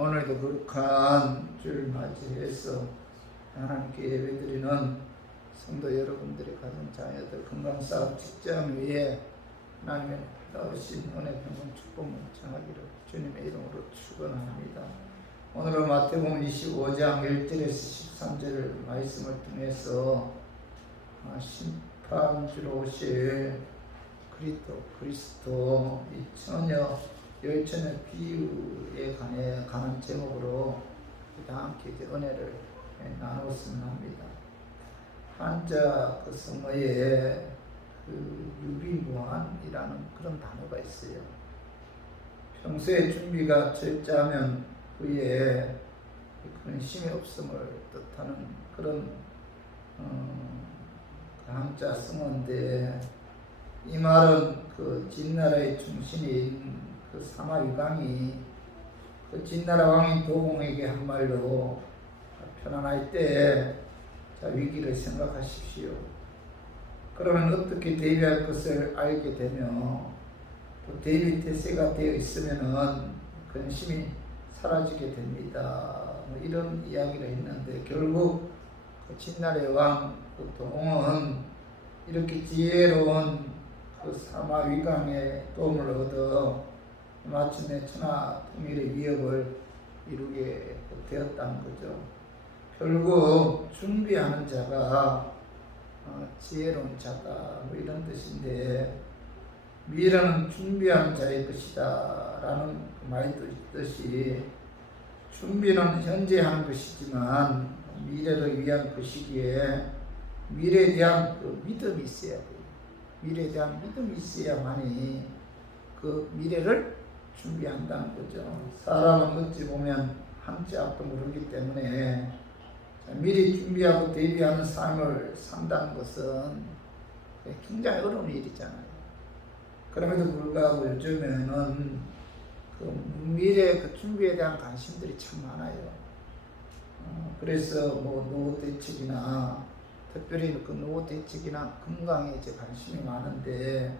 오늘도 거룩한 주를 맞이해서 하나님께 예배드리는 성도 여러분들의 가정 자녀들 건강싸움 직장 위에 하나님의 나으신 은혜 평강 축복을 청하기를 주님의 이름으로 축원합니다. 오늘은 마태복음 25장 1절에서 13절 말씀을 통해서 심판주로 오실 그리스도 이 처녀 열처녀 비유에 관한 제목으로 다 함께 은혜를 나누었으면 합니다. 한자 그 성어에 유비무환이라는 그런 단어가 있어요. 평소에 준비가 철저하면 후에 근심이 없음을 뜻하는 그런 한자 성어인데, 이 말은 그 진나라의 중신인 그 사마위강이 그 진나라 왕인 도공에게 한 말로 편안할 때 위기를 생각하십시오. 그러면 어떻게 대비할 것을 알게 되며 또 대비 태세가 되어 있으면은 근심이 사라지게 됩니다. 이런 이야기가 있는데, 결국 그 진나라의 왕 도공은 이렇게 지혜로운 그 사마위강의 도움을 얻어 마침내 천하 통일의 위협을 이루게 되었다는 거죠. 결국 준비하는 자가 지혜로운 자다, 이런 뜻인데, 미래는 준비하는 자의 것이다 라는 말도 있듯이, 준비는 현재 하는 것이지만 미래를 위한 것이기에 미래에 대한 그 믿음이 있어야 돼요. 미래에 대한 믿음이 있어야만이 그 미래를 준비한다는 거죠. 사람은 어찌 보면 한치 앞도 모르기 때문에 미리 준비하고 대비하는 삶을 산다는 것은 굉장히 어려운 일이잖아요. 그럼에도 불구하고 요즘에는 그 미래 그 준비에 대한 관심들이 참 많아요. 그래서 뭐 노후 대책이나 특별히 그 노후 대책이나 건강에 이제 관심이 많은데,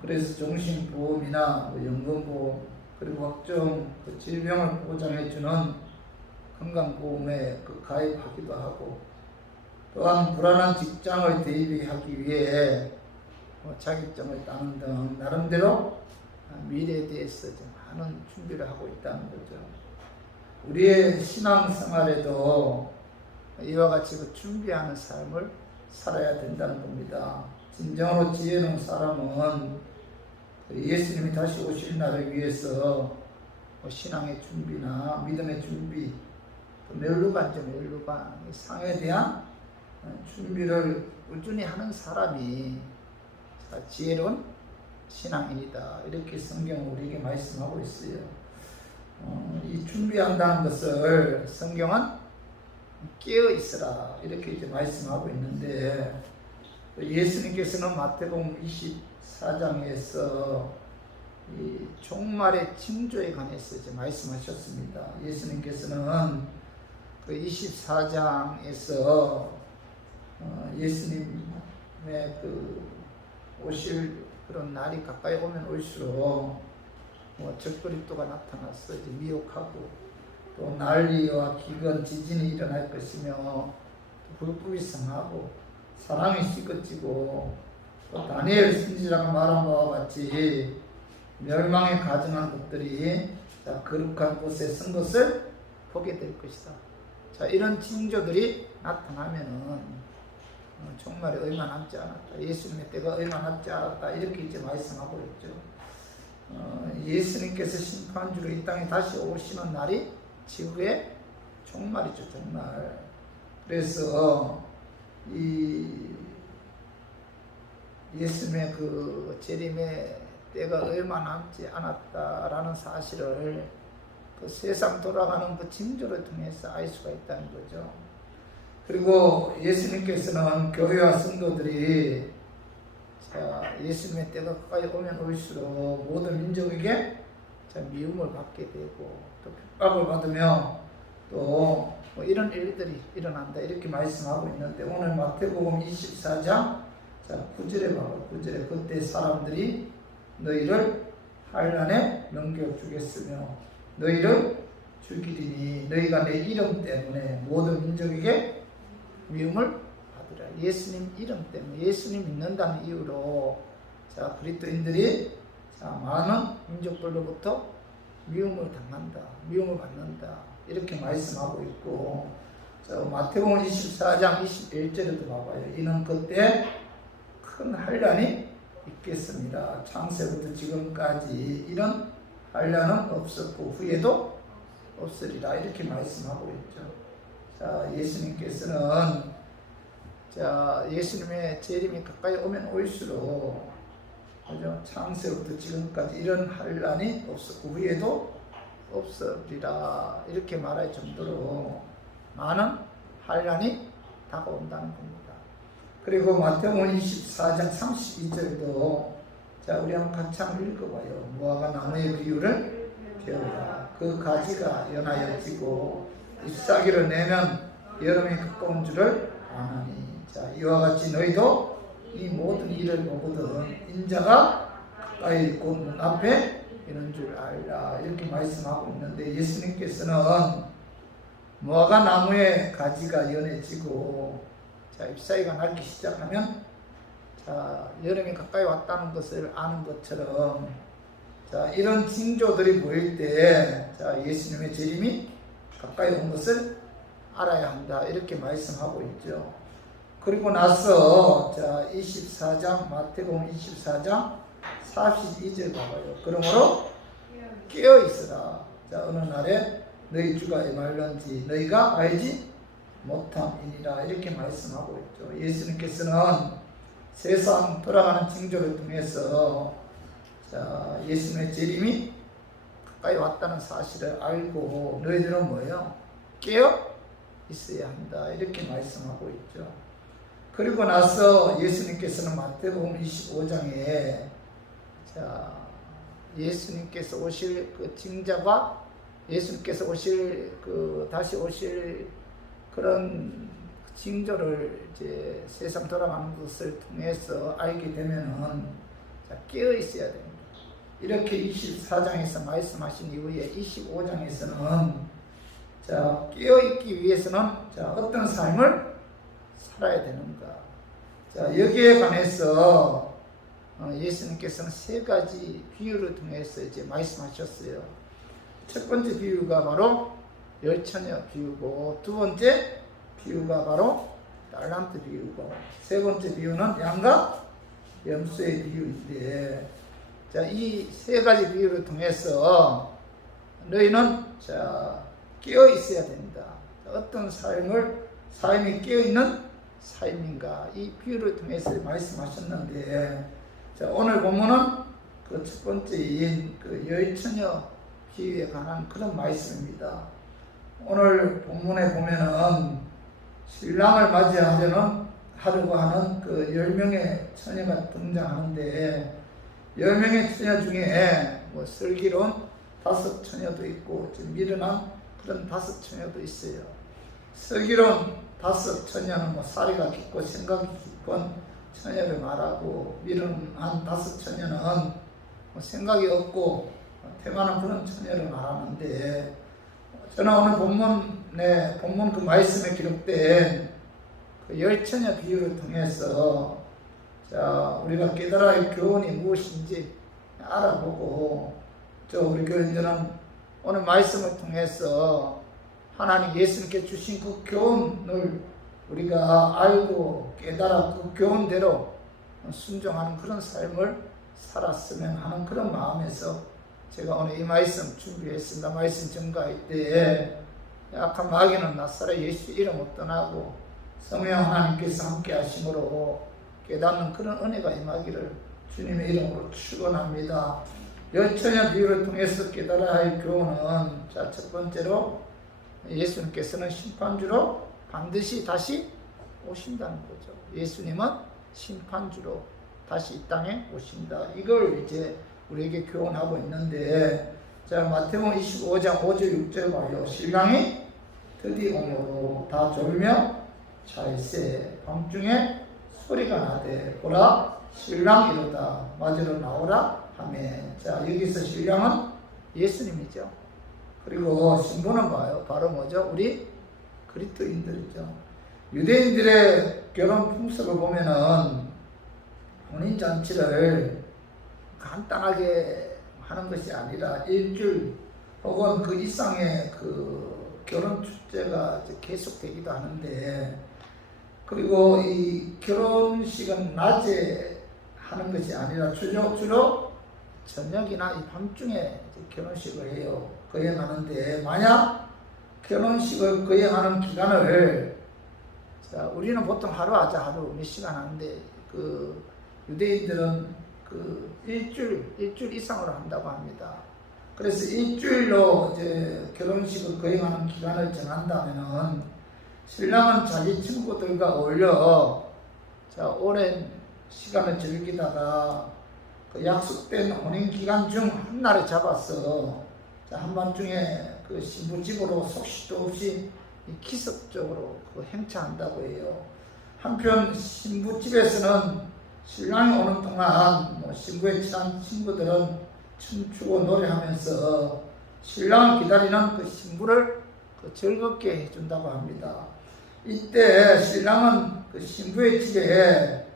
그래서 종신보험이나 연금보험, 그리고 각종 그 질병을 보장해주는 건강보험에 그 가입하기도 하고, 또한 불안한 직장을 대비하기 위해 자격증을 따는 등 나름대로 미래에 대해서 많은 준비를 하고 있다는 거죠. 우리의 신앙생활에도 이와 같이 그 준비하는 삶을 살아야 된다는 겁니다. 진정으로 지혜로운 사람은 예수님이 다시 오실 날을 위해서 신앙의 준비나 믿음의 준비, 또 멸류관 상에 대한 준비를 꾸준히 하는 사람이 지혜로운 신앙인이다, 이렇게 성경은 우리에게 말씀하고 있어요. 이 준비한다는 것을 성경은 깨어 있으라, 이렇게 이제 말씀하고 있는데, 예수님께서는 마태복음 24장에서 이 종말의 징조에 관해서 이제 말씀하셨습니다. 예수님께서는 그 24장에서 예수님의 그 오실 그런 날이 가까이 오면 올수록 적그리스도가 나타나서 이제 미혹하고, 또 난리와 기근, 지진이 일어날 것이며, 불법이 성하고 사랑이 씻어지고, 또 다니엘 선지자가 말한 바와 같이 멸망에 가증한 것들이 거룩한 곳에 선 것을 보게 될 것이다. 이런 징조들이 나타나면은 정말 얼마 남지 않았다, 예수님의 때가 얼마 남지 않았다, 이렇게 이제 말씀하고 있죠. 예수님께서 심판주로 이 땅에 다시 오시는 날이 지구의 종말이죠, 종말. 그래서 이 예수님의 그 재림의 때가 얼마 남지 않았다라는 사실을 그 세상 돌아가는 그 징조를 통해서 알 수가 있다는 거죠. 그리고 예수님께서는 교회와 성도들이 예수님의 때가 가까이 오면 올수록 모든 민족에게 미움을 받게 되고, 또 핍박을 받으며 또 이런 일들이 일어난다, 이렇게 말씀하고 있는데, 오늘 마태복음 24장 9절에 봐요. 9절에 그때 사람들이 너희를 환난에 넘겨주겠으며 너희를 죽이리니 너희가 내 이름 때문에 모든 민족에게 미움을 받으라. 예수님 이름 때문에, 예수님 믿는다는 이유로 자 그리스도인들이 자 많은 민족들로부터 미움을 당한다, 미움을 받는다, 이렇게 말씀하고 있고, 자 마태복음 24장 21절에도 봐봐요. 이는 그때 큰 환난이 있겠습니다. 창세부터 지금까지 이런 환난은 없었고 후에도 없으리라, 이렇게 말씀하고 있죠. 자 예수님께서는 자 예수님의 재림이 가까이 오면 올수록 그죠? 창세부터 지금까지 이런 환난이 없었고 후에도 없으리라, 이렇게 말할 정도로 많은 환난이 다가온다는 겁니다. 그리고 마태복음 24장 32절도 자 우리 한번 같이 한번 읽어봐요. 무화과 나무의 비유를 배우라. 그 가지가 연하여 지고 잎사귀를 내면 여름이 가까운 줄을 아나니. 자 이와 같이 너희도 이 모든 일을 보거든 인자가 가까이 곧 문 앞에 있는 줄 알라, 이렇게 말씀하고 있는데, 예수님께서는 무화과 나무의 가지가 연해지고 자 잎사귀가 날기 시작하면 자 여름이 가까이 왔다는 것을 아는 것처럼 자 이런 징조들이 보일 때 자 예수님의 재림이 가까이 온 것을 알아야 한다, 이렇게 말씀하고 있죠. 그리고 나서 자 24장 마태복음 24장 42절 봐봐요. 그러므로 깨어 있으라. 자 어느 날에 너희 주가 임할런지 너희가 알지 못함이니라, 이렇게 말씀하고 있죠. 예수님께서는 세상 돌아가는 징조를 통해서 자 예수님의 재림이 가까이 왔다는 사실을 알고 너희들은 뭐예요? 깨어 있어야 한다, 이렇게 말씀하고 있죠. 그리고 나서 예수님께서는 마태복음 25장에 자 예수님께서 오실 그 징자가 예수님께서 오실 그 다시 오실 그런 징조를 이제 세상 돌아가는 것을 통해서 알게 되면은 자 깨어 있어야 됩니다. 이렇게 24장에서 말씀하신 이후에 25장에서는 자 깨어 있기 위해서는 자 어떤 삶을 살아야 되는가. 자 여기에 관해서 예수님께서는 세 가지 비유를 통해서 이제 말씀하셨어요. 첫 번째 비유가 바로 열처녀 비유고, 두 번째 비유가 바로 달란트 비유고, 세 번째 비유는 양과 염소의 비유인데, 자 이 세 가지 비유를 통해서 너희는 자 깨어 있어야 된다. 어떤 삶이 깨어 있는 삶인가, 이 비유를 통해서 말씀하셨는데, 자 오늘 본문은 그 첫 번째인 그 열처녀 비유에 관한 그런 말씀입니다. 오늘 본문에 보면은 신랑을 하려고 하는 그 10명의 처녀가 등장하는데, 10명의 처녀 중에 뭐 슬기로운 5처녀도 있고 좀 미련한 그런 5처녀도 있어요. 슬기로운 5처녀는 뭐 사리가 깊고 생각이 깊은 처녀를 말하고, 미련한 5처녀는 뭐 생각이 없고 태만한 그런 처녀를 말하는데, 저는 오늘 본문 그 말씀에 기록된 그 열처녀 비유를 통해서 자 우리가 깨달아야 할 교훈이 무엇인지 알아보고, 우리 교인들은 오늘 말씀을 통해서 하나님 예수님께 주신 그 교훈을 우리가 알고 깨달아 그 교훈대로 순종하는 그런 삶을 살았으면 하는 그런 마음에서 제가 오늘 이 말씀 준비했습니다. 말씀 전가할 때에 악한 마귀는 나사렛 예수 이름 못 떠나고 성령 하나님께서 함께 하심으로 깨닫는 그런 은혜가 임하기를 주님의 이름으로 축원합니다. 열처녀 비유를 통해서 깨달아야 할 교훈은 자 첫 번째로 예수님께서는 심판주로 반드시 다시 오신다는 거죠. 예수님은 심판주로 다시 이 땅에 오신다. 이걸 이제 우리에게 교훈하고 있는데, 자 마태복음 25장 5절 6절 봐요. 신랑이 드디어 오므로 다 졸며 잘세 밤중에 소리가 나되 보라 신랑 이르다 맞으러 나오라 하매. 자 여기서 신랑은 예수님이죠. 그리고 신부는 봐요. 바로 뭐죠? 우리 그리스도인들이죠. 유대인들의 결혼 풍습을 보면은 혼인잔치를 간단하게 하는 것이 아니라 일주일 혹은 그 이상의 그 결혼 축제가 계속되기도 하는데, 그리고 이 결혼식은 낮에 하는 것이 아니라 주로 저녁이나 이 밤중에 결혼식을 해요. 거행하는데, 만약 결혼식을 거행하는 기간을, 자, 우리는 보통 하루 하자, 하루 몇 시간 하는데, 그 유대인들은 그 일주일 이상으로 한다고 합니다. 그래서 일주일로 이제 결혼식을 거행하는 기간을 정한다면은, 신랑은 자기 친구들과 어울려 오랜 시간을 즐기다가 그 약속된 혼인 기간 중 한 날에 잡아서 한밤중에 그 신부 집으로 속시도 없이 기습적으로 그 행차한다고 해요. 한편 신부 집에서는 신랑이 오는 동안 신부의 친한 친구들은 춤추고 노래하면서 신랑을 기다리는 그 신부를 즐겁게 해준다고 합니다. 이때 신랑은 그 신부의 집에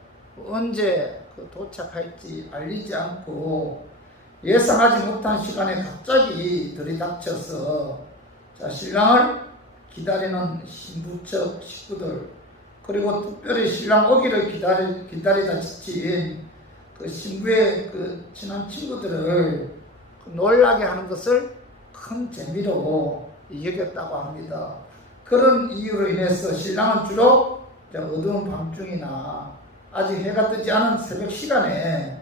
언제 도착할지 알리지 않고 예상하지 못한 시간에 갑자기 들이닥쳐서 신랑을 기다리는 신부 측 식구들, 그리고 특별히 신랑 오기를 기다리다 지친 그 신부의 그 친한 친구들을 놀라게 하는 것을 큰 재미로 여겼다고 합니다. 그런 이유로 인해서 신랑은 주로 어두운 밤중이나 아직 해가 뜨지 않은 새벽 시간에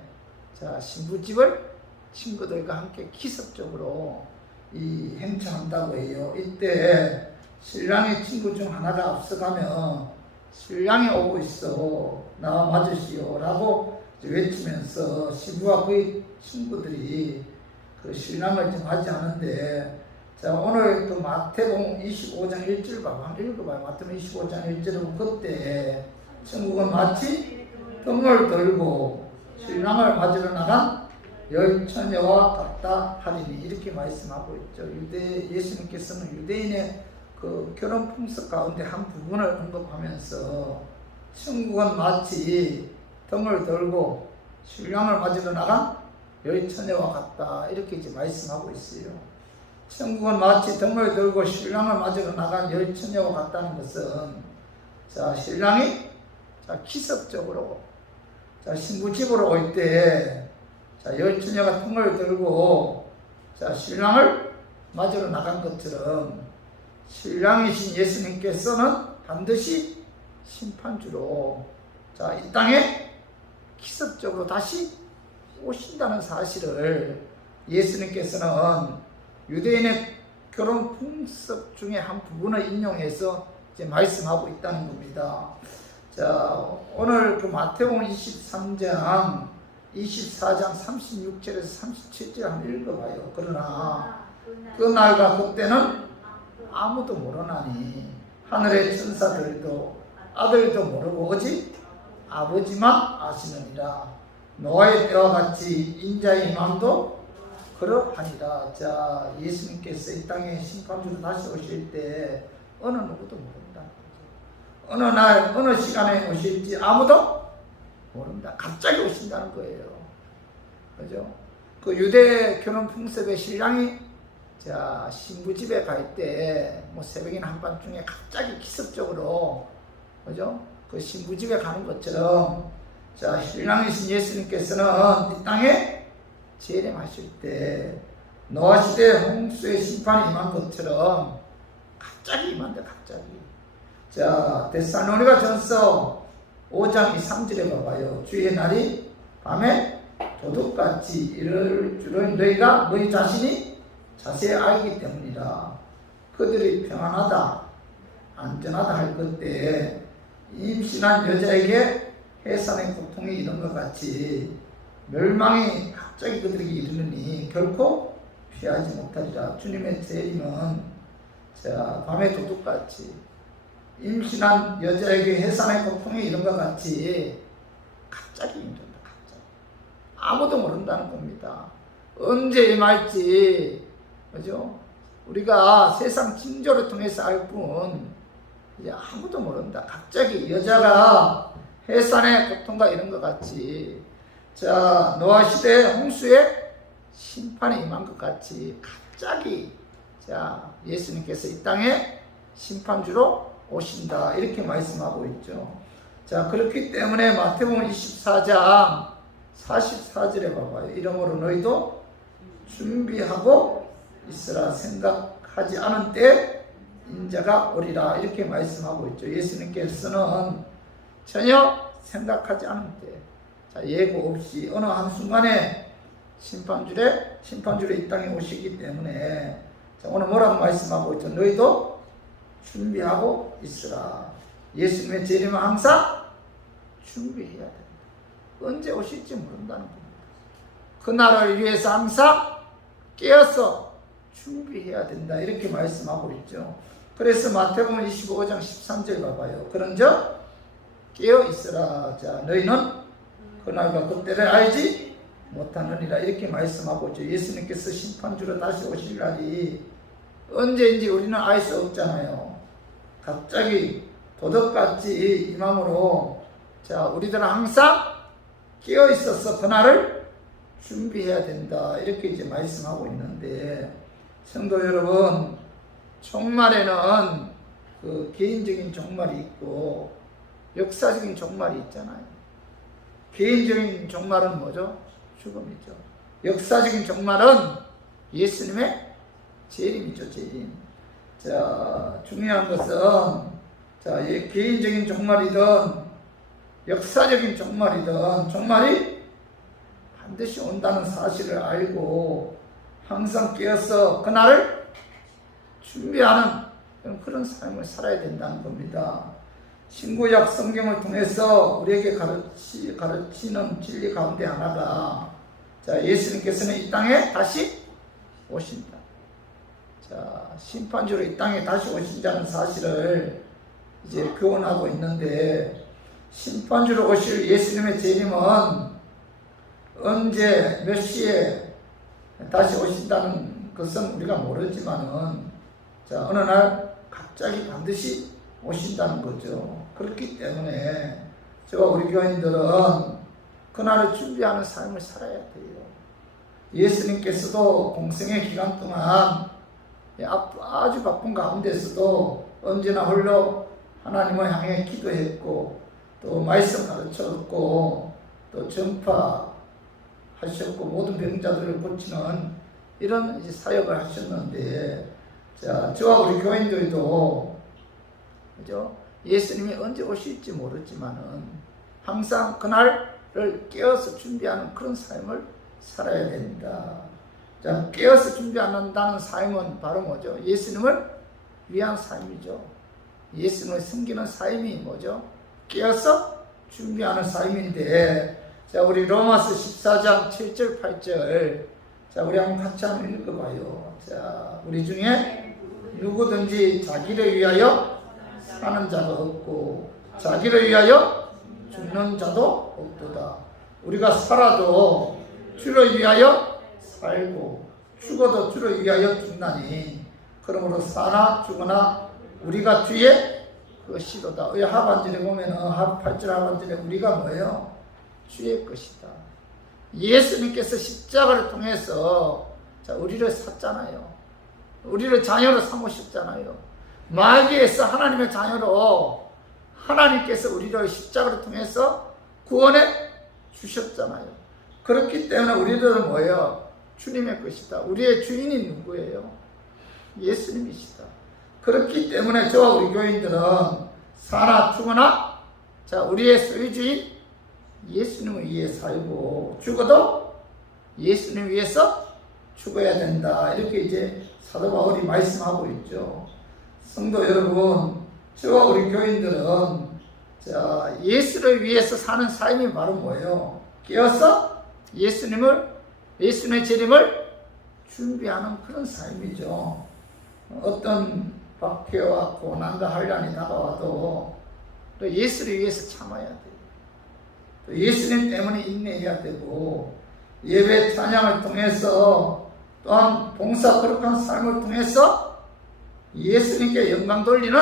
신부집을 친구들과 함께 기습적으로 행차한다고 해요. 이때 신랑의 친구 중 하나가 앞서가며 신랑이 오고 있어 나와 맞으시오 라고 외치면서 신부와 그의 친구들이 그 신랑을 좀 맞이하는데, 자, 오늘 그 마태복음 25장 1절 봐봐. 한번 읽어봐요. 마태복음 25장 1절은 그때 천국은 마치 등을 들고 신랑을 맞으러 나간 열 처녀와 같다 하리니, 이렇게 말씀하고 있죠. 예수님께서는 유대인의 그 결혼 풍습 가운데 한 부분을 언급하면서 천국은 마치 등을 들고 신랑을 맞으러 나간 열 처녀와 같다, 이렇게 이제 말씀하고 있어요. 천국은 마치 등을 들고 신랑을 맞으러 나간 열 처녀와 같다는 것은, 신랑이 기습적으로 신부 집으로 올 때 열 처녀가 등을 들고 신랑을 맞으러 나간 것처럼 신랑이신 예수님께서는 반드시 심판주로 이 땅에 기습적으로 다시 오신다는 사실을 예수님께서는 유대인의 결혼 풍습 중에 한 부분을 인용해서 이제 말씀하고 있다는 겁니다. 자, 오늘 그 마태복음 23장 24장 36절에서 37절 한번 읽어봐요. 그러나 그날과 그때는 아무도 모르나니 하늘의 천사들도 아들도 모르고 오직 아버지만 아시느니라. 노아의 때와 같이 인자의 임함도 그러하니라. 자, 예수님께서 이 땅에 심판주로 다시 오실 때 어느 누구도 모른다는 거죠. 어느 날 어느 시간에 오실지 아무도 모른다. 갑자기 오신다는 거예요. 그죠? 그 유대 결혼 풍습의 신랑이 신부 집에 갈 때 새벽이나 한밤중에 갑자기 기습적으로, 그죠? 그 신부 집에 가는 것처럼 신랑이신 예수님께서는 이 땅에 재림하실 때 노아 시대 홍수의 심판이 임한 것처럼 갑자기 임한다. 갑자기. 데살로니가 전서 5장 3절에 봐봐요. 주의 날이 밤에 도둑같이 이를 줄은 너희가 너희 자신이 자세히 알기 때문이라. 그들이 평안하다 안전하다 할 그때에 임신한 여자에게 해산의 고통이 이런 것 같이 멸망이 갑자기 그들에게 이르느니 결코 피하지 못하리라. 주님의 재림은 밤에 도둑같이 임신한 여자에게 해산의 고통이 이런 것 같이 갑자기 임한다. 갑자기. 아무도 모른다는 겁니다. 언제 임할지, 그죠? 우리가 세상 징조를 통해서 알 뿐 이제 아무도 모른다. 갑자기 여자가 해산의 고통과 이런 것 같이, 자, 노아 시대 홍수에 심판이 임한 것 같이 갑자기, 자, 예수님께서 이 땅에 심판주로 오신다, 이렇게 말씀하고 있죠. 자, 그렇기 때문에 마태복음 24장 44절에 봐봐요. 이러므로 너희도 준비하고 있으라. 생각하지 않은 때 인자가 오리라, 이렇게 말씀하고 있죠. 예수님께서는 전혀 생각하지 않은 때, 자, 예고 없이 어느 한순간에 심판주로 이 땅에 오시기 때문에, 자, 오늘 뭐라고 말씀하고 있죠? 너희도 준비하고 있으라. 예수님의 재림은 항상 준비해야 된다. 언제 오실지 모른다는 겁니다. 그날을 위해서 항상 깨어서 준비해야 된다, 이렇게 말씀하고 있죠. 그래서 마태복음 25장 13절 봐봐요. 그런즉 깨어 있으라. 자, 너희는 그날과 그때를 알지 못하느니라, 이렇게 말씀하고 있죠. 예수님께서 심판주로 다시 오실 날이 언제인지 우리는 알 수 없잖아요. 갑자기 도덕같이 임함으로, 자, 우리들은 항상 깨어 있어서 그날을 준비해야 된다, 이렇게 이제 말씀하고 있는데, 성도 여러분, 종말에는 그 개인적인 종말이 있고 역사적인 종말이 있잖아요. 개인적인 종말은 뭐죠? 죽음이죠. 역사적인 종말은 예수님의 재림이죠, 재림. 자, 중요한 것은, 자, 개인적인 종말이든 역사적인 종말이든 종말이 반드시 온다는 사실을 알고 항상 깨어서 그날을 준비하는 그런 삶을 살아야 된다는 겁니다. 신구약 성경을 통해서 우리에게 가르치는 진리 가운데 하나가, 자, 예수님께서는 이 땅에 다시 오신다. 자, 심판주로 이 땅에 다시 오신다는 사실을 이제 교훈하고 있는데, 심판주로 오실 예수님의 재림은 언제 몇 시에 다시 오신다는 것은 우리가 모르지만은, 자, 어느 날 갑자기 반드시 오신다는 거죠. 그렇기 때문에 저와 우리 교인들은 그날을 준비하는 삶을 살아야 돼요. 예수님께서도 공생의 기간 동안 아주 바쁜 가운데서도 언제나 홀로 하나님을 향해 기도했고, 또 말씀 가르쳤고, 또 전파하셨고, 모든 병자들을 고치는 이런 이제 사역을 하셨는데, 자, 저와 우리 교인들도, 그죠? 예수님이 언제 오실지 모르지만은 항상 그날을 깨어서 준비하는 그런 삶을 살아야 됩니다. 자, 깨어서 준비한다는 삶은 바로 뭐죠? 예수님을 위한 삶이죠. 예수님을 섬기는 삶이 뭐죠? 깨어서 준비하는 삶인데, 자, 우리 로마서 14장 7절 8절, 자, 우리 같이 한번 읽어봐요. 자, 우리 중에 누구든지 자기를 위하여 사는 자가 없고 자기를 위하여 죽는 자도 없도다. 우리가 살아도 주를 위하여 살고 죽어도 주를 위하여 죽나니, 그러므로 사나 죽으나 우리가 주의 것이로다. 하반절에 보면 8절 하반절에 우리가 뭐예요? 주의 것이다. 예수님께서 십자가를 통해서, 자, 우리를 샀잖아요. 우리를 자녀로 삼으셨잖아요. 마귀에서 하나님의 자녀로 하나님께서 우리를 십자가를 통해서 구원해 주셨잖아요. 그렇기 때문에 우리들은 뭐예요? 주님의 것이다. 우리의 주인이 누구예요? 예수님이시다. 그렇기 때문에 저와 우리 교인들은 사나 죽으나, 자, 우리의 소유주인 예수님을 위해 살고 죽어도 예수님을 위해서 죽어야 된다, 이렇게 이제 사도 바울이 말씀하고 있죠. 성도 여러분, 저와 우리 교인들은, 자, 예수를 위해서 사는 삶이 바로 뭐예요? 깨어서 예수님의 재림을 준비하는 그런 삶이죠. 어떤 박해와 고난과 환난이 다가와도 또 예수를 위해서 참아야 돼요. 또 예수님 때문에 인내해야 되고, 예배 찬양을 통해서 또한 봉사 거룩한 삶을 통해서 예수님께 영광 돌리는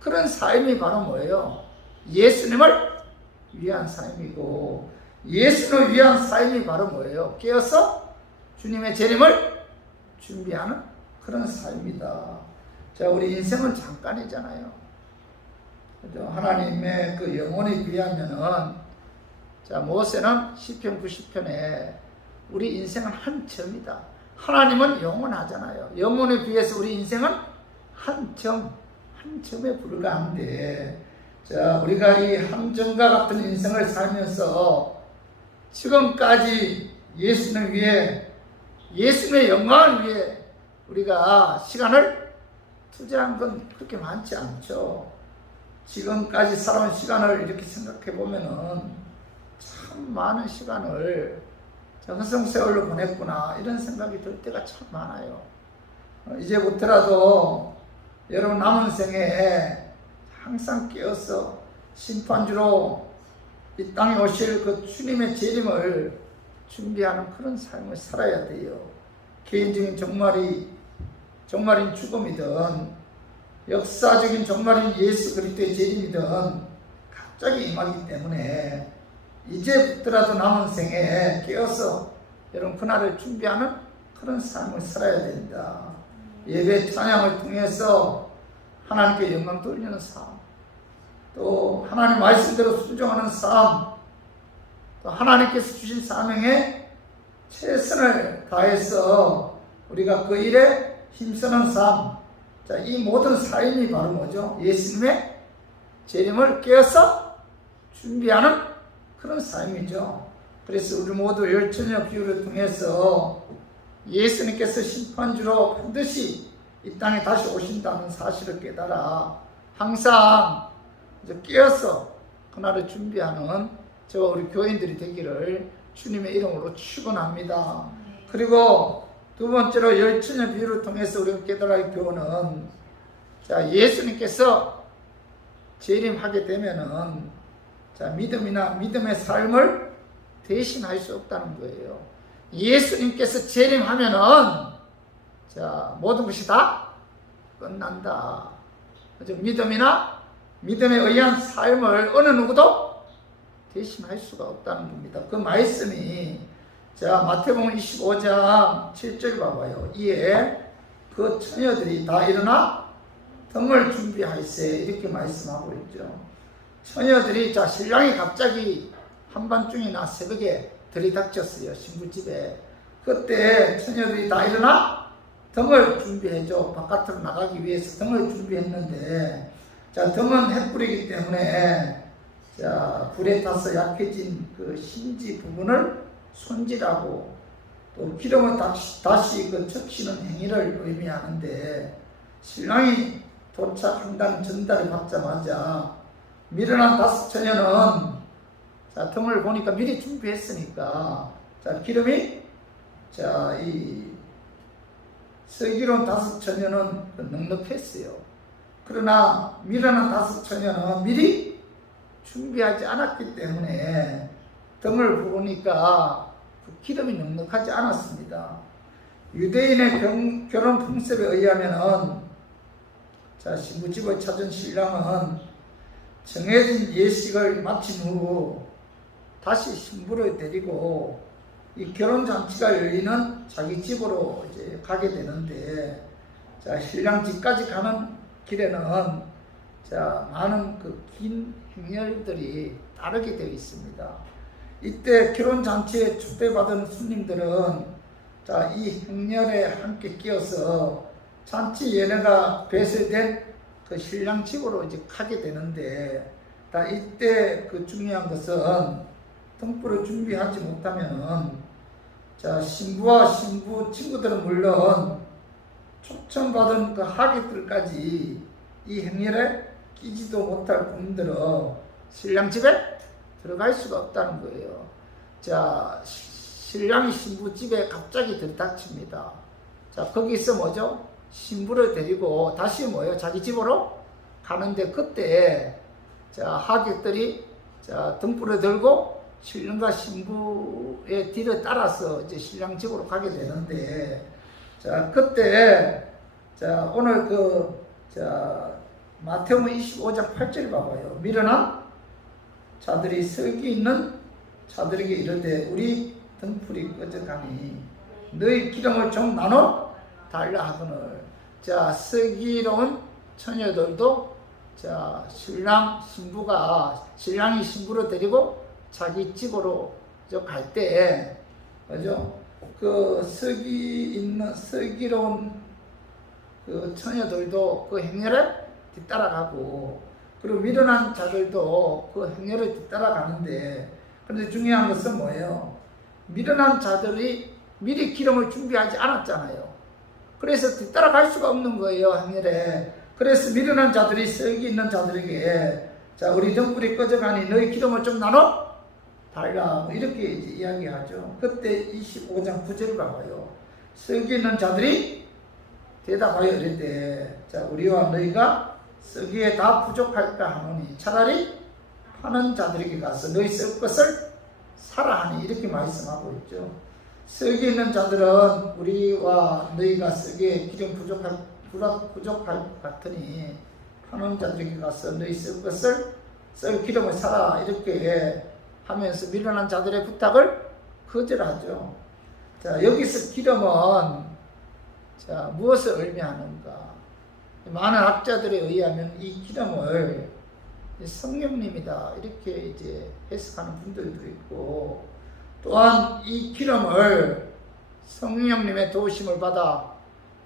그런 삶이 바로 뭐예요? 예수님을 위한 삶이고, 예수를 위한 삶이 바로 뭐예요? 깨어서 주님의 재림을 준비하는 그런 삶이다. 자, 우리 인생은 잠깐이잖아요. 하나님의 그 영혼에 비하면은, 자, 모세는 시편 90편에 우리 인생은 한 점이다. 하나님은 영원하잖아요. 영혼에 비해서 우리 인생은 한 점에 불과한데, 자, 우리가 이 한 점과 같은 인생을 살면서 지금까지 예수를 위해, 예수님의 영광을 위해 우리가 시간을 투자한 건 그렇게 많지 않죠. 지금까지 살아온 시간을 이렇게 생각해 보면은 참 많은 시간을 허송세월로 보냈구나, 이런 생각이 들 때가 참 많아요. 이제부터라도 여러분 남은 생에 항상 깨어서 심판주로 이 땅에 오실 그 주님의 재림을 준비하는 그런 삶을 살아야 돼요. 개인적인 종말인 죽음이든 역사적인 종말인 예수 그리스도의 재림이든 갑자기 임하기 때문에 이제부터라도 남은 생에 깨어서 여러분 그날을 준비하는 그런 삶을 살아야 된다. 예배 찬양을 통해서 하나님께 영광 돌리는 삶, 또 하나님 말씀대로 순종하는 삶, 또 하나님께서 주신 사명에 최선을 다해서 우리가 그 일에 힘쓰는 삶, 자, 이 모든 삶이 바로 뭐죠? 예수님의 재림을 깨어서 준비하는 그런 삶이죠. 그래서 우리 모두 열처녀 비유를 통해서 예수님께서 심판주로 반드시 이 땅에 다시 오신다는 사실을 깨달아 항상 깨어서 그날을 준비하는 저와 우리 교인들이 되기를 주님의 이름으로 축원합니다. 그리고 두 번째로 열처녀 비유를 통해서 우리가 깨달아야 할 교훈은, 자, 예수님께서 재림하게 되면은, 자, 믿음이나 믿음의 삶을 대신할 수 없다는 거예요. 예수님께서 재림하면은, 자, 모든 것이 다 끝난다. 믿음이나 믿음에 의한 삶을 어느 누구도 대신할 수가 없다는 겁니다. 그 말씀이, 자, 마태복음 25장 7절 봐봐요. 이에 그 처녀들이 다 일어나 등을 준비할세, 이렇게 말씀하고 있죠. 처녀들이, 자, 신랑이 갑자기 한밤중이나 새벽에 들이닥쳤어요, 신부집에. 그때 처녀들이 다 일어나 등을 준비해줘. 바깥으로 나가기 위해서 등을 준비했는데, 자, 등은 햇불이기 때문에, 자, 불에 타서 약해진 그 심지 부분을 손질하고, 또 기름을 다시 그 적시는 행위를 의미하는데, 신랑이 도착한다는 전달을 받자마자 미련한 다섯 처녀는, 자, 등을 보니까 미리 준비했으니까, 자, 기름이, 자, 이 슬기로운 다섯 처녀는 넉넉했어요. 그러나 미련한 다섯 처녀는 미리 준비하지 않았기 때문에 등을 부으니까 그 기름이 넉넉하지 않았습니다. 유대인의 결혼 풍습에 의하면은, 자, 신부집을 찾은 신랑은 정해진 예식을 마친 후 다시 신부를 데리고 이 결혼잔치가 열리는 자기 집으로 이제 가게 되는데, 자, 신랑 집까지 가는 길에는, 자, 많은 그 긴 행렬들이 따르게 되어 있습니다. 이때 결혼잔치에 초대받은 손님들은, 자, 이 행렬에 함께 끼어서 잔치 예례가 배설된 그 신랑 집으로 이제 가게 되는데, 자, 이때 그 중요한 것은 등불을 준비하지 못하면은, 자, 신부와 신부 친구들은 물론 초청받은 그 하객들까지 이 행렬에 끼지도 못할 분들은 신랑 집에 들어갈 수가 없다는 거예요. 자, 신랑이 신부 집에 갑자기 들이닥칩니다. 자, 거기서 뭐죠? 신부를 데리고 다시 뭐예요? 자기 집으로 가는데, 그때, 자, 하객들이, 자, 등불을 들고 신랑과 신부의 뒤를 따라서 이제 신랑 집으로 가게 되는데, 자, 그때, 자, 오늘 마태복음 25장 8절 봐봐요. 미련한 자들이 슬기 있는 자들에게 이르되 우리 등불이 꺼져가니 너희 기름을 좀 나눠 달라 하거늘. 자, 슬기로운 처녀들도 자, 신랑이 신부를 데리고 자기 집으로 갈 때, 그죠? 그 슬기로운 그 처녀들도 그 행렬에 뒤따라가고, 그리고 미련한 자들도 그 행렬에 뒤따라가는데, 그런데 중요한 것은 뭐예요? 미련한 자들이 미리 기름을 준비하지 않았잖아요. 그래서 뒤따라갈 수가 없는 거예요, 행렬에. 그래서 미련한 자들이 슬기 있는 자들에게 자, 우리 등불이 꺼져가니 너희 기름을 좀 나눠 달라, 이렇게 이제 이야기하죠. 그때 25장 9절 봐봐요. 슬기 있는 자들이 대답하여 이르되 자, 우리와 너희가 쓰기에 다 부족할까 하노니 차라리 파는 자들에게 가서 너희 쓸 것을 사라 하니, 이렇게 말씀하고 있죠. 슬기 있는 자들은 우리와 너희가 쓰기에 기름 부족할 것 같으니 파는 자들에게 가서 너희 쓸 것을 쓸 기름을 사라, 이렇게 하면서 미련한 자들의 부탁을 거절하죠. 자, 여기서 기름은 자, 무엇을 의미하는가? 많은 학자들에 의하면 이 기름을 성령님이다, 이렇게 이제 해석하는 분들도 있고, 또한 이 기름을 성령님의 도우심을 받아,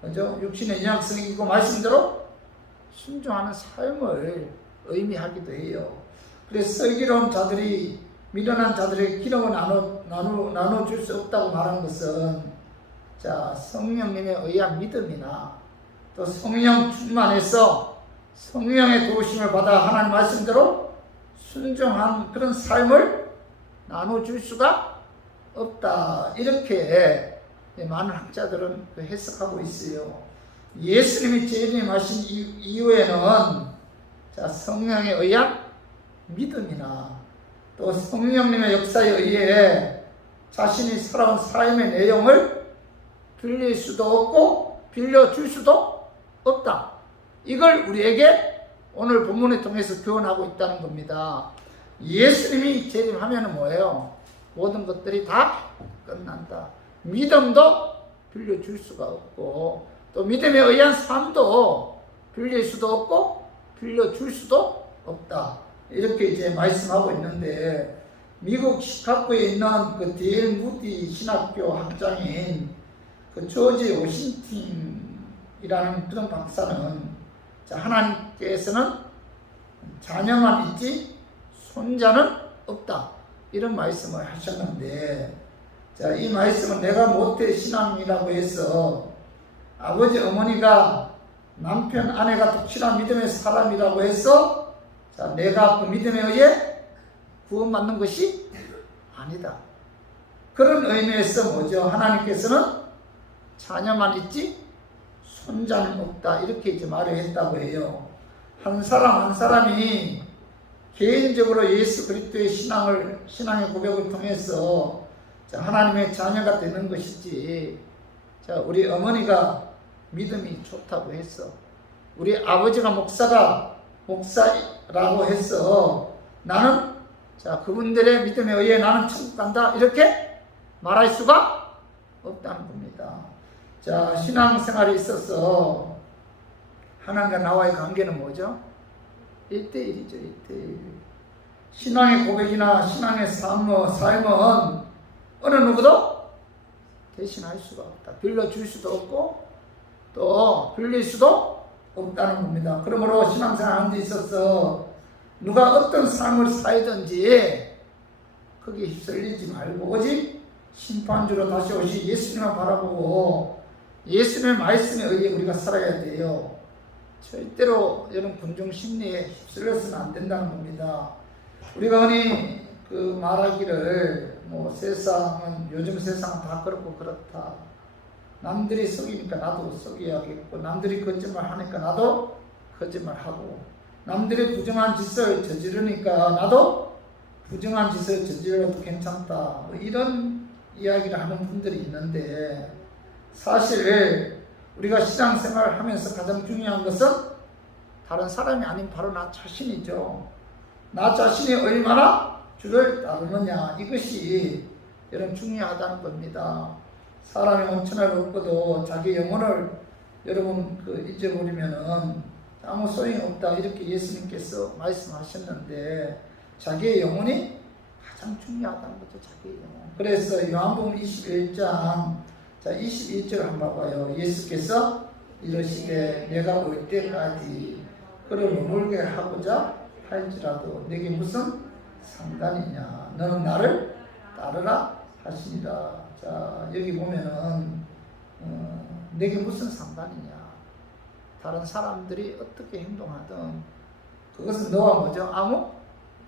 그죠? 육신의 연약성이 있고 말씀대로 순종하는 삶을 의미하기도 해요. 그래서 슬기로운 자들이 미련한 자들에게 기름을 나눠줄 수 없다고 말한 것은 자, 성령님에 의한 믿음이나 또 성령 충만해서 성령의 도우심을 받아 하나님 말씀대로 순종한 그런 삶을 나눠줄 수가 없다, 이렇게 많은 학자들은 해석하고 있어요. 예수님이 재림하신 이후에는 자, 성령에 의한 믿음이나 또 성령님의 역사에 의해 자신이 살아온 삶의 내용을 빌릴 수도 없고 빌려줄 수도 없다, 이걸 우리에게 오늘 본문을 통해서 교훈하고 있다는 겁니다. 예수님이 재림하면 뭐예요? 모든 것들이 다 끝난다. 믿음도 빌려줄 수가 없고 또 믿음에 의한 삶도 빌릴 수도 없고 빌려줄 수도 없다, 이렇게 이제 말씀하고 있는데, 미국 시카고에 있는 그 D.L. 무디 신학교 학장인 그 조지 오신틴이라는 그런 박사는 자, 하나님께서는 자녀만 있지 손자는 없다, 이런 말씀을 하셨는데, 자, 이 말씀은 내가 모태 신앙이라고 해서 아버지 어머니가 남편 아내가 독실한 믿음의 사람이라고 해서 자, 내가 그 믿음에 의해 구원받는 것이 아니다. 그런 의미에서 뭐죠? 하나님께서는 자녀만 있지 손자는 없다, 이렇게 이제 말을 했다고 해요. 한 사람 한 사람이 개인적으로 예수 그리스도의 신앙의 고백을 통해서 자, 하나님의 자녀가 되는 것이지, 자, 우리 어머니가 믿음이 좋다고 했어, 우리 아버지가 목사라고 해서 나는 자, 그분들의 믿음에 의해 나는 천국 간다, 이렇게 말할 수가 없다는 겁니다. 자, 신앙생활에 있어서 하나님과 나와의 관계는 뭐죠? 1대1이죠. 1대1. 신앙의 고백이나 신앙의 삶은 어느 누구도 대신할 수가 없다. 빌려줄 수도 없고 또 빌릴 수도 없다는 겁니다. 그러므로 신앙생활 하는 데 있어서 누가 어떤 삶을 살든지 거기에 휩쓸리지 말고 오직 심판주로 다시 오시 예수님만 바라보고 예수님의 말씀에 의해 우리가 살아야 돼요. 절대로 이런 군중 심리에 휩쓸려서는 안 된다는 겁니다. 우리가 흔히 그 말하기를 세상은, 요즘 세상은 다 그렇고 그렇다, 남들이 속이니까 나도 속여야겠고, 남들이 거짓말 하니까 나도 거짓말하고, 남들이 부정한 짓을 저지르니까 나도 부정한 짓을 저질러도 괜찮다, 이런 이야기를 하는 분들이 있는데, 사실 우리가 신앙생활을 하면서 가장 중요한 것은 다른 사람이 아닌 바로 나 자신이죠. 나 자신이 얼마나 주를 따르느냐, 이것이 여러분 중요하다는 겁니다. 사람이 엄청나게 없고도 자기 영혼을 여러분 잊어버리면은 아무 소용이 없다, 이렇게 예수님께서 말씀하셨는데 자기의 영혼이 가장 중요하다는 거죠. 자기의 영혼. 그래서 요한복음 21장 22절 한번 봐봐요. 예수께서 이러시되 내가 올 때까지 그를 머물게 하고자 할지라도 내게 무슨 상관이냐, 너는 나를 따르라 하시니라. 자, 여기 보면은 내게 무슨 상관이냐, 다른 사람들이 어떻게 행동하든 그것은 너와 뭐죠? 아무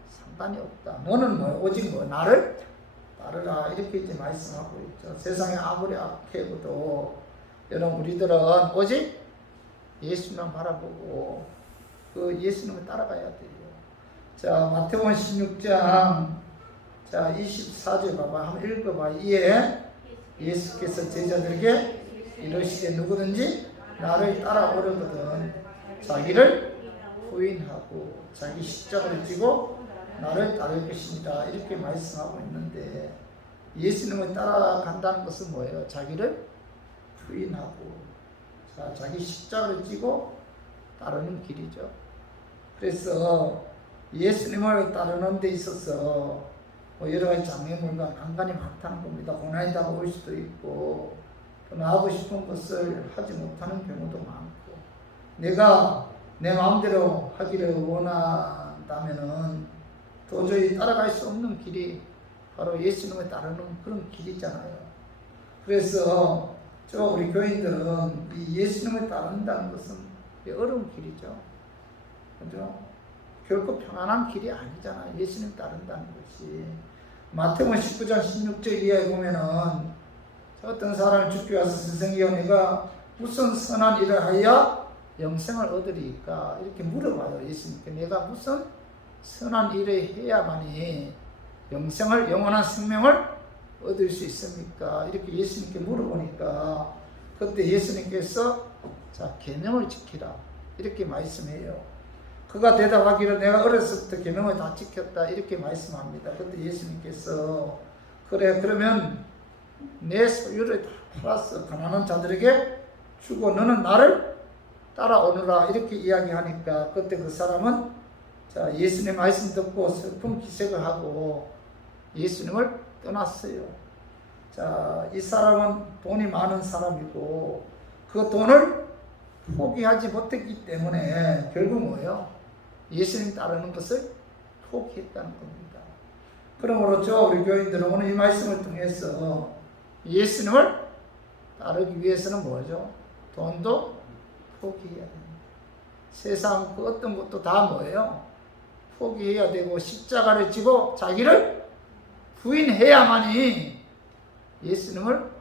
상관이 없다. 너는 오직 나를 따르라, 이렇게 이제 말씀하고 있죠. 세상에 아무리 악해도 여러분 우리들은 오직 예수만 바라보고 그 예수님을 따라가야 돼요. 자, 마태복음 16장 24절 봐봐. 한번 읽어봐. 이에 예수께서 제자들에게 이르시되 누구든지 나를 따라오려거든 자기를 부인하고 자기 십자가를 지고 나를 따를 것입니다. 이렇게 말씀하고 있는데 예수님을 따라간다는 것은 뭐예요? 자기를 부인하고 자기 십자가를 지고 따르는 길이죠. 그래서 예수님을 따르는 데 있어서 여러 가지 장애물과 난관이 많다는 겁니다. 고난이 다가올 수도 있고 또 나하고 싶은 것을 하지 못하는 경우도 많고, 내가 내 마음대로 하기를 원한다면은 도저히 따라갈 수 없는 길이 바로 예수님을 따르는 그런 길이잖아요. 그래서 우리 교인들은 이 예수님을 따른다는 것은 어려운 길이죠. 그죠? 결코 편안한 길이 아니잖아요. 예수님 따른다는 것이. 마태복음 19장 16절 이하에 보면은 어떤 사람을 죽게 와서 선생이여 내가 무슨 선한 일을 하여 영생을 얻으리까, 이렇게 물어봐요. 예수님께 내가 무슨 선한 일을 해야만이 영생을, 영원한 생명을 얻을 수 있습니까? 이렇게 예수님께 물어보니까 그때 예수님께서 계명을 지키라, 이렇게 말씀해요. 그가 대답하기를 내가 어렸을 때 계명을 다 지켰다, 이렇게 말씀합니다. 그때 예수님께서 그래, 그러면 내 소유를 다 팔아서 가난한 자들에게 주고 너는 나를 따라오느라, 이렇게 이야기하니까 그때 그 사람은 예수님 말씀 듣고 슬픈 기색을 하고 예수님을 떠났어요. 이 사람은 돈이 많은 사람이고 그 돈을 포기하지 못했기 때문에 결국 뭐예요? 예수님 따르는 것을 포기했다는 겁니다. 그러므로 우리 교인들은 오늘 이 말씀을 통해서 예수님을 따르기 위해서는 뭐죠? 돈도 포기해야 됩니다. 세상 그 어떤 것도 다 뭐예요? 포기해야 되고 십자가를 지고 자기를 부인해야만이 예수님을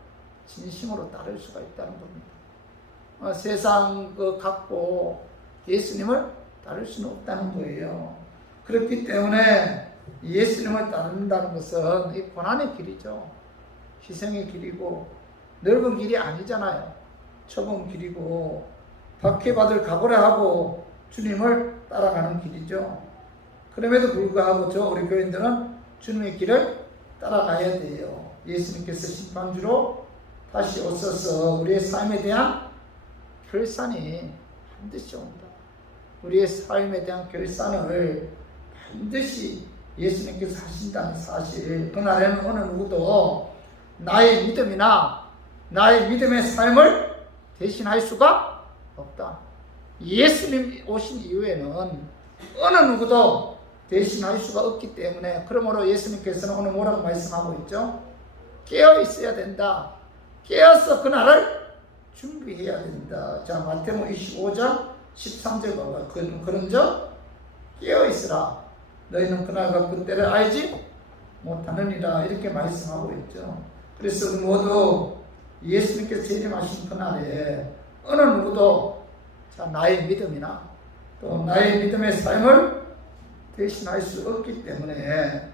진심으로 따를 수가 있다는 겁니다. 세상 그 갖고 예수님을 따를 수는 없다는 거예요. 그렇기 때문에 예수님을 따른다는 것은 이 고난의 길이죠. 희생의 길이고 넓은 길이 아니잖아요. 좁은 길이고 박해받을 각오를 하고 주님을 따라가는 길이죠. 그럼에도 불구하고 우리 교인들은 주님의 길을 따라가야 돼요. 예수님께서 심판주로 다시 오셔서 우리의 삶에 대한 결산이 반드시 온다. 우리의 삶에 대한 결산을 반드시 예수님께서 하신다는 사실, 그날에는 어느 누구도 나의 믿음이나 나의 믿음의 삶을 대신할 수가 없다. 예수님 오신 이후에는 어느 누구도 대신할 수가 없기 때문에, 그러므로 예수님께서는 오늘 뭐라고 말씀하고 있죠? 깨어 있어야 된다. 깨어서 그날을 준비해야 된다. 마태복음 25장 13절 봐봐. 그런즉 깨어 있으라. 너희는 그날과 그때를 알지 못하느니라. 이렇게 말씀하고 있죠. 그래서 우리 모두 예수님께서 재림하신 그날에 어느 누구도 나의 믿음이나 또 나의 믿음의 삶을 대신할 수 없기 때문에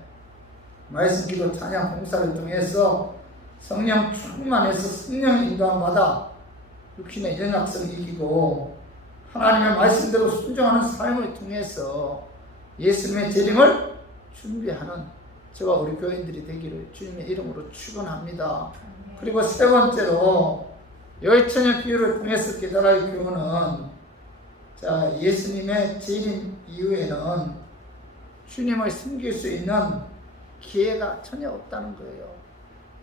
말씀 기도 찬양 봉사를 통해서 성령 충만해서 성령 인도함받아 육신의 연약성을 이기고 하나님의 말씀대로 순종하는 삶을 통해서 예수님의 재림을 준비하는 저와 우리 교인들이 되기를 주님의 이름으로 축원합니다. 그리고 세 번째로 열처녀 비유를 통해서 깨달아야 할 교훈은, 자, 예수님의 재림 이후에는 주님을 섬길 수 있는 기회가 전혀 없다는 거예요.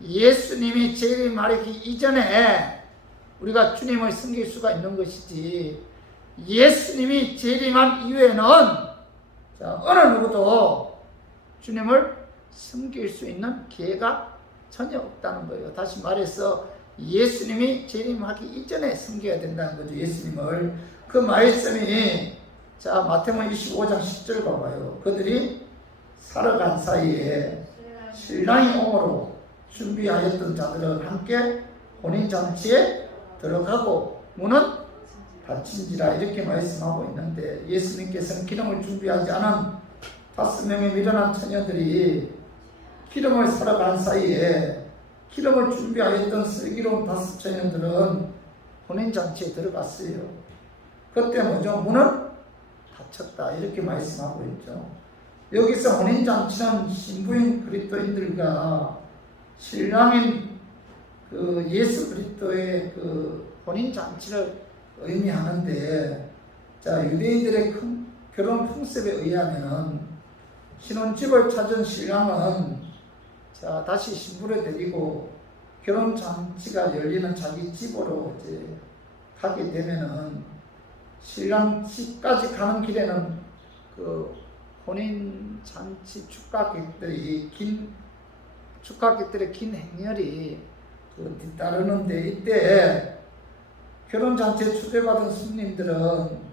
예수님이 재림하기 이전에 우리가 주님을 섬길 수가 있는 것이지, 예수님이 재림한 이후에는 자, 어느 누구도 주님을 섬길 수 있는 기회가 전혀 없다는 거예요. 다시 말해서 예수님이 재림하기 이전에 섬겨야 된다는 거죠. 예수님을. 그 말씀이 자, 마태복음 25장 10절 봐봐요. 그들이 살아간 사이에 신랑이 오므로 준비하였던 자들은 함께 혼인잔치에 들어가고 문은 닫힌지라, 이렇게 말씀하고 있는데, 예수님께서는 기름을 준비하지 않은 5명의 미련한 처녀들이 기름을 사러 간 사이에 기름을 준비하였던 슬기로운 5 처녀들은 혼인잔치에 들어갔어요. 그때 뭐죠? 문은 닫혔다, 이렇게 말씀하고 있죠. 여기서 혼인잔치는 신부인 그리스도인들과 신랑인 그 예수 그리스도의 그 혼인잔치를 의미하는데, 자, 유대인들의 큰 결혼 풍습에 의하면은 신혼집을 찾은 신랑은 자, 다시 신부를 데리고 결혼 잔치가 열리는 자기 집으로 이제 가게 되면은 신랑 집까지 가는 길에는 그 혼인 잔치 축가객들의 긴 행렬이 그 뒤따르는데, 이때 결혼잔치에 초대받은 손님들은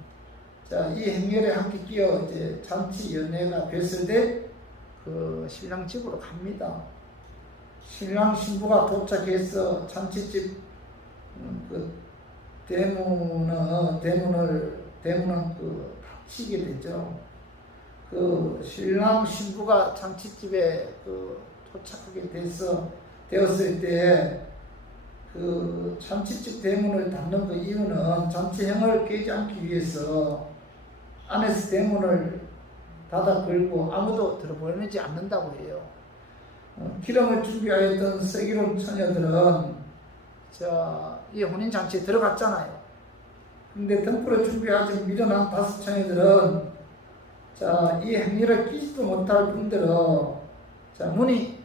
자, 이 행렬에 함께 끼어 이제 잔치 연회가 됐을 때 그 신랑 집으로 갑니다. 신랑 신부가 도착해서 잔치집 그 대문은 그 닫히게 되죠. 그 신랑 신부가 잔치집에 그 도착하게 되었을 때 그 잔치집 대문을 닫는 그 이유는 잔치행을 깨지 않기 위해서 안에서 대문을 닫아 걸고 아무도 들어보내지 않는다고 해요. 기름을 준비하였던 슬기로운 처녀들은 자, 이 혼인잔치에 들어갔잖아요. 근데 등불을 준비하지 미련한 5 처녀들은 자, 이 행위를 끼지도 못할 뿐더러 자, 문이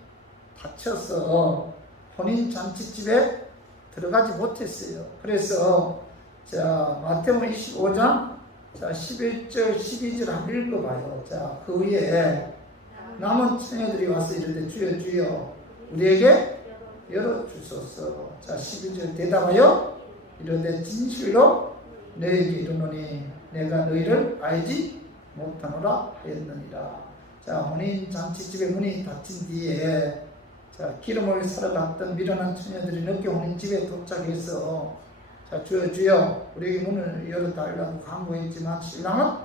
닫혀서 혼인잔치집에 들어가지 못했어요. 그래서 자, 마태복음 25장 자, 11절 12절 한번 읽어봐요. 자, 그 위에 남은 처녀들이 와서 이르되 주여 주여 우리에게 열어주소서. 자, 12절 대답하여 이르되 진실로 너희에게 이르노니 내가 너희를 알지 못하노라 하였느니라. 자, 혼인잔치집의 문이 닫힌 뒤에 자, 기름을 사러 갔던 미련한 처녀들이 늦게 혼인집에 도착해서 자, 주여 주여 우리에게 문을 열어달라고 간구했지만 신랑은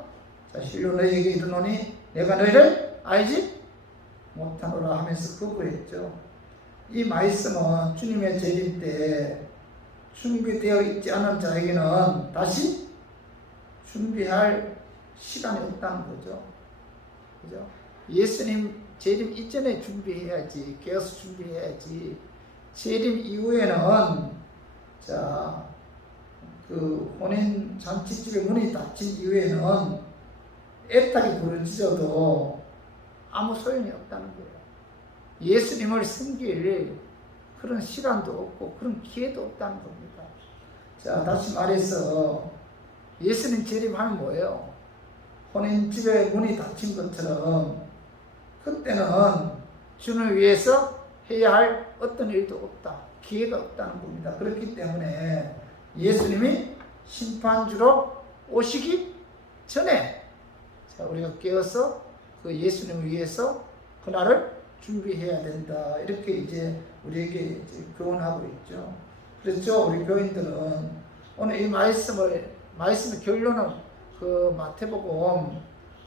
자, 실로 너희에게 이르노니 내가 너희를 알지 못하노라 하면서 거부했죠. 이 말씀은 주님의 재림 때 준비되어 있지 않은 자에게는 다시 준비할 시간이 없다는 거죠. 그죠? 예수님 재림 이전에 준비해야지, 깨어서 준비해야지. 재림 이후에는 자, 그 혼인 잔치집의 문이 닫힌 이후에는 애타게 부르짖어도 아무 소용이 없다는 거예요. 예수님을 섬길 그런 시간도 없고 그런 기회도 없다는 겁니다. 자, 다시 말해서 예수님 재림하면 뭐예요? 혼인집의 문이 닫힌 것처럼 그때는 주님을 위해서 해야 할 어떤 일도 없다. 기회가 없다는 겁니다. 그렇기 때문에 예수님이 심판주로 오시기 전에 자, 우리가 깨어서 그 예수님을 위해서 그날을 준비해야 된다. 이렇게 이제 우리에게 이제 교훈하고 있죠. 그렇죠. 우리 교인들은 오늘 이 말씀의 결론은 그 마태복음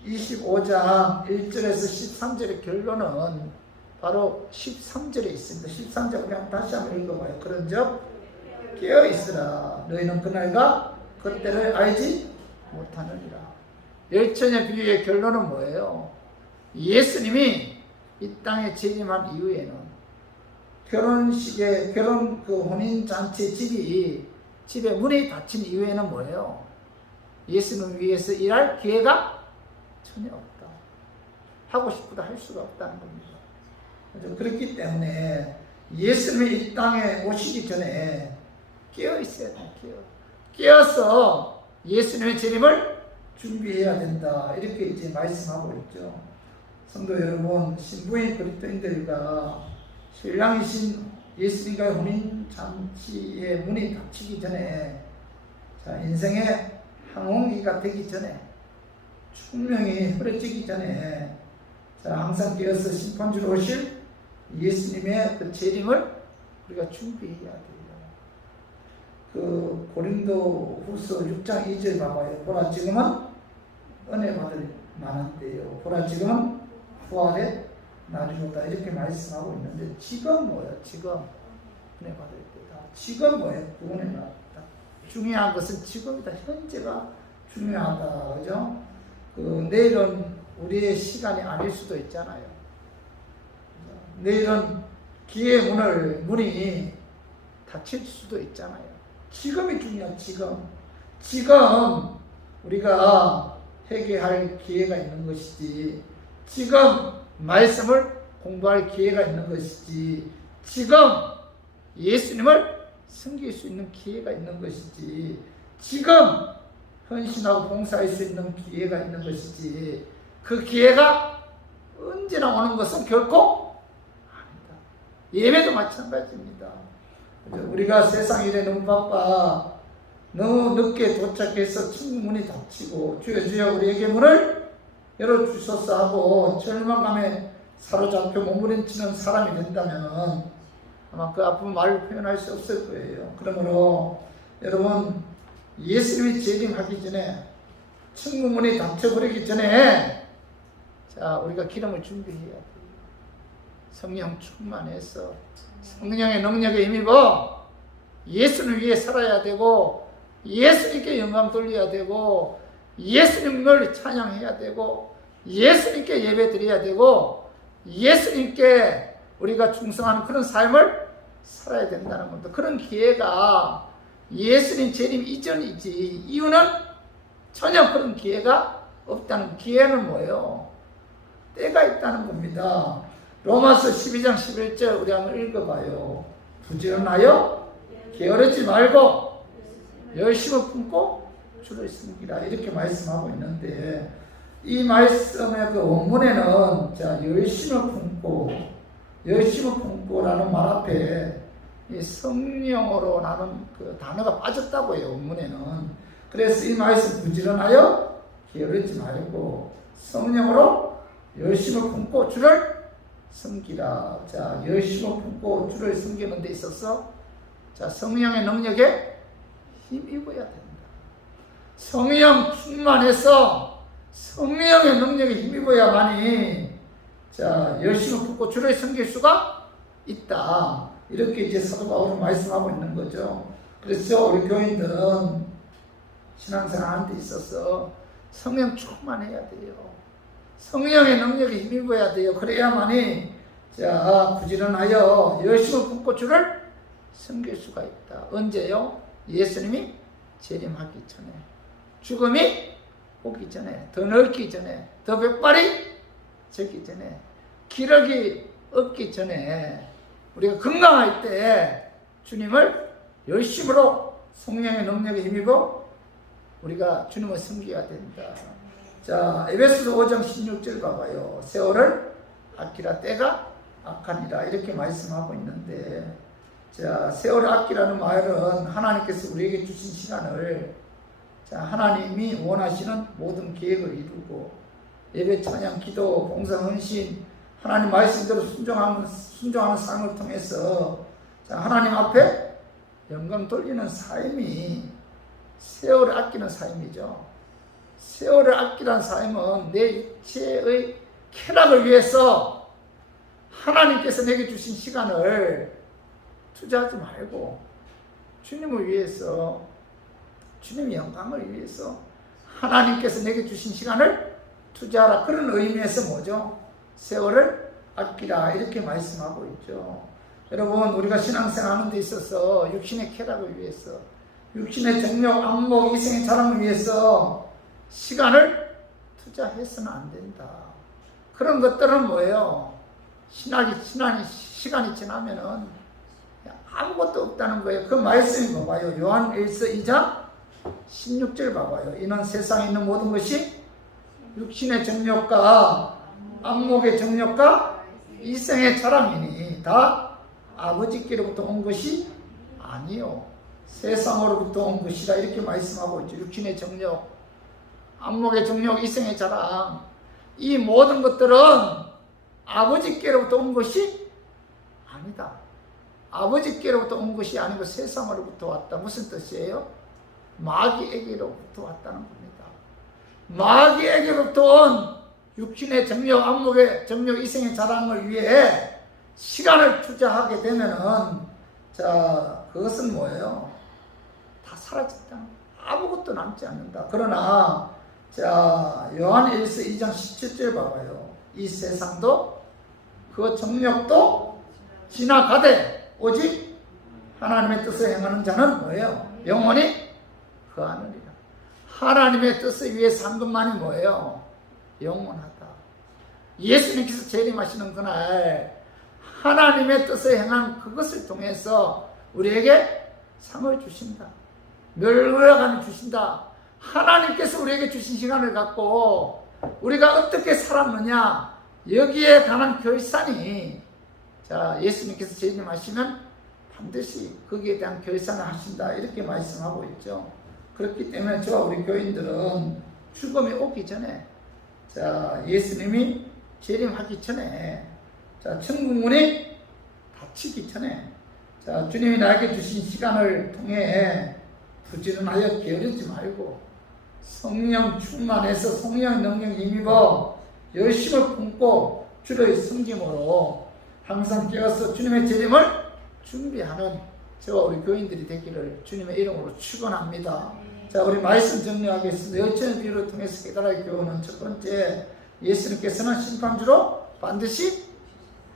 25장 1절에서 13절의 결론은 바로 13절에 있습니다. 13절 그냥 다시 한번 읽어봐요. 그런즉 깨어있으라. 너희는 그날과 그때를 알지 못하느니라. 열처녀 비유의 결론은 뭐예요? 예수님이 이 땅에 재림한 이후에는 결혼식에 혼인잔치 집에 문이 닫힌 이후에는 뭐예요? 예수님 위해서 일할 기회가 전혀 없다. 하고 싶어도 할 수가 없다는 겁니다. 그렇기 때문에 예수님이 이 땅에 오시기 전에 깨어 있어야 돼. 깨어서 예수님의 재림을 준비해야 된다. 이렇게 이제 말씀하고 있죠. 성도 여러분, 신부인 그리스도인들과 신랑이신 예수님과의 혼인 잔치의 문이 닫히기 전에, 인생의 항홍기가 되기 전에, 충명이 흐려지기 전에, 항상 깨어서 심판주로 오실 예수님의 그 재림을 우리가 준비해야 돼요. 그 고린도 후서 6장 2절 봐봐요. 보라 지금은 은혜 받을 만한데요. 보라 지금은 부활의 날이로다. 이렇게 말씀하고 있는데, 지금 뭐예요? 지금 은혜 받을 때다. 지금 뭐예요? 구원의 날이다. 중요한 것은 지금이다. 현재가 중요하다. 그죠? 내일은 우리의 시간이 아닐 수도 있잖아요. 내일은 기회의 문이 닫힐 수도 있잖아요. 지금이 중요한 지금 우리가 회개할 기회가 있는 것이지, 지금 말씀을 공부할 기회가 있는 것이지, 지금 예수님을 섬길 수 있는 기회가 있는 것이지, 지금 헌신하고 봉사할 수 있는 기회가 있는 것이지, 그 기회가 언제나 오는 것은 결코 아니다. 예배도 마찬가지입니다. 우리가 세상 일에 너무 바빠, 너무 늦게 도착해서 천국문이 닫히고 주여 주여 우리에게 문을 열어주소서 하고 절망감에 사로잡혀 몸부림치는 사람이 된다면 아마 그 아픔을 말로 표현할 수 없을 거예요. 그러므로 여러분, 예수님이 재림하기 전에, 천국문이 닫혀버리기 전에 우리가 기름을 준비해야 돼요. 성령 충만해서 성령의 능력에 힘입어 예수를 위해 살아야 되고, 예수님께 영광 돌려야 되고, 예수님을 찬양해야 되고, 예수님께 예배 드려야 되고, 예수님께 우리가 충성하는 그런 삶을 살아야 된다는 겁니다. 그런 기회가 예수님 재림 이전이지, 이유는 전혀 그런 기회가 없다는, 기회는 뭐예요? 때가 있다는 겁니다. 로마서 12장 11절 우리 한번 읽어봐요. 부지런하여 게으르지 말고 열심을 품고 주를 섬기라. 이렇게 말씀하고 있는데, 이 말씀의 그 원문에는 열심을 품고라는 말 앞에 이 성령으로 라는 그 단어가 빠졌다고 해요. 원문에는. 그래서 이 말씀 부지런하여 게으르지 말고 성령으로 열심을 품고 주를 섬기라. 열심을 품고 주를 섬기는 데 있어서 성령의 능력에 힘입어야 된다. 성령 충만해서 성령의 능력에 힘입어야만이 열심을 품고 주를 섬길 수가 있다. 이렇게 이제 사도 바울은 말씀하고 있는 거죠. 그래서 우리 교인들은 신앙생활하는 데 있어서 성령 충만해야 돼요. 성령의 능력에 힘입어야 돼요. 그래야만이 부지런하여 열심을 품고 주를 섬길 수가 있다. 언제요? 예수님이 재림하기 전에, 죽음이 오기 전에, 더 넓기 전에, 더 백발이 되기 전에, 기력이 없기 전에, 우리가 건강할 때 주님을 열심으로 성령의 능력에 힘입어 우리가 주님을 섬겨야 된다. 에베소서 5장 16절 봐봐요. 세월을 아끼라, 때가 악하니라. 이렇게 말씀하고 있는데, 세월을 아끼라는 말은 하나님께서 우리에게 주신 시간을 하나님이 원하시는 모든 계획을 이루고, 예배, 찬양, 기도, 봉사, 헌신, 하나님 말씀대로 순종하는 삶을 통해서 하나님 앞에 영광 돌리는 삶이 세월을 아끼는 삶이죠. 세월을 아끼는 삶은 내 육체의 쾌락을 위해서 하나님께서 내게 주신 시간을 투자하지 말고 주님을 위해서, 주님의 영광을 위해서 하나님께서 내게 주신 시간을 투자하라. 그런 의미에서 뭐죠? 세월을 아끼라 이렇게 말씀하고 있죠. 여러분, 우리가 신앙생활 하는 데 있어서 육신의 쾌락을 위해서, 육신의 정욕, 안목, 이생의 자랑을 위해서 시간을 투자해서는 안 된다. 그런 것들은 뭐예요? 시간이 지나면은 아무것도 없다는 거예요. 그 말씀이 봐봐요. 요한 1서 2장 16절 봐봐요. 이는 세상에 있는 모든 것이 육신의 정욕과 안목의 정욕과 이생의 자랑이니 다 아버지께로부터 온 것이 아니요 세상으로부터 온 것이라 이렇게 말씀하고 있죠. 육신의 정욕, 안목의 정욕, 이생의 자랑, 이 모든 것들은 아버지께로부터 온 것이 아니다. 아버지께로부터 온 것이 아니고 세상으로부터 왔다. 무슨 뜻이에요? 마귀에게로부터 왔다는 겁니다. 마귀에게로부터 온 육신의 정욕, 안목의 정욕, 이생의 자랑을 위해 시간을 투자하게 되면은, 자, 그것은 뭐예요? 다 사라진다. 아무것도 남지 않는다. 그러나, 자, 요한 1서 2장 17절 봐봐요. 이 세상도 그 정욕도 지나가되 오직 하나님의 뜻을 행하는 자는 뭐예요? 영원히 거하느니라. 하나님의 뜻을 위해서 한 것만이 뭐예요? 영원하다. 예수님께서 재림하시는 그날 하나님의 뜻을 행한 그것을 통해서 우리에게 상을 주신다. 멸류관을 주신다. 하나님께서 우리에게 주신 시간을 갖고 우리가 어떻게 살았느냐, 여기에 관한 결산이, 자, 예수님께서 재림하시면 반드시 거기에 대한 결산을 하신다 이렇게 말씀하고 있죠. 그렇기 때문에 저와 우리 교인들은 죽음이 오기 전에, 자, 예수님이 재림하기 전에, 자, 천국문이 닫히기 전에, 자, 주님이 나에게 주신 시간을 통해 부지런하여 게으르지 말고 성령 충만해서 성령 능력 힘입어 열심을 품고 주를 섬김으로 항상 깨어서 주님의 재림을 준비하는 저와 우리 교인들이 되기를 주님의 이름으로 축원합니다. 자, 우리 말씀 정리하겠습니다. 여천의 비유를 통해서 깨달아 교훈은 첫 번째, 예수님께서는 심판주로 반드시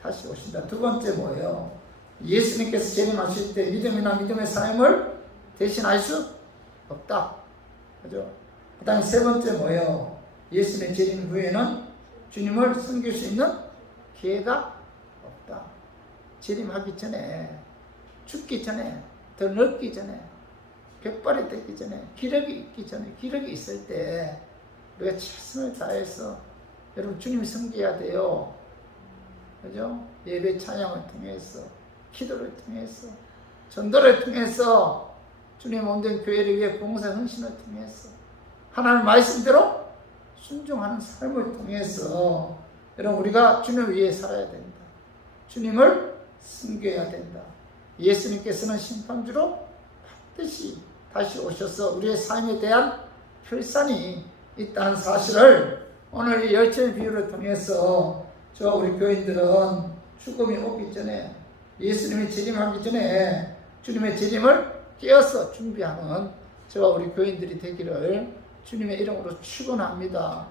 다시 오신다. 두 번째 뭐예요? 예수님께서 재림하실 때 믿음이나 믿음의 삶을 대신할 수 없다. 그죠? 그 다음에 세 번째 뭐예요? 예수님의 재림 후에는 주님을 섬길 수 있는 기회가 없다. 재림하기 전에, 죽기 전에, 더 늙기 전에, 백발이 되기 전에, 기력이 있기 전에, 기력이 있을 때 우리가 최선을 다해서 여러분 주님 섬겨야 돼요. 그죠? 예배 찬양을 통해서, 기도를 통해서, 전도를 통해서, 주님 몸된 교회를 위해 봉사 헌신을 통해서, 하나님 말씀대로 순종하는 삶을 통해서 여러분 우리가 주님을 위해 살아야 된다. 주님을 섬겨야 된다. 예수님께서는 심판주로 반드시 다시 오셔서 우리의 삶에 대한 결산이 있다는 사실을 오늘 이 열천의 비유를 통해서 저와 우리 교인들은 죽음이 오기 전에, 예수님이 재림하기 전에 주님의 재림을 깨어서 준비하는 저와 우리 교인들이 되기를 주님의 이름으로 축원합니다.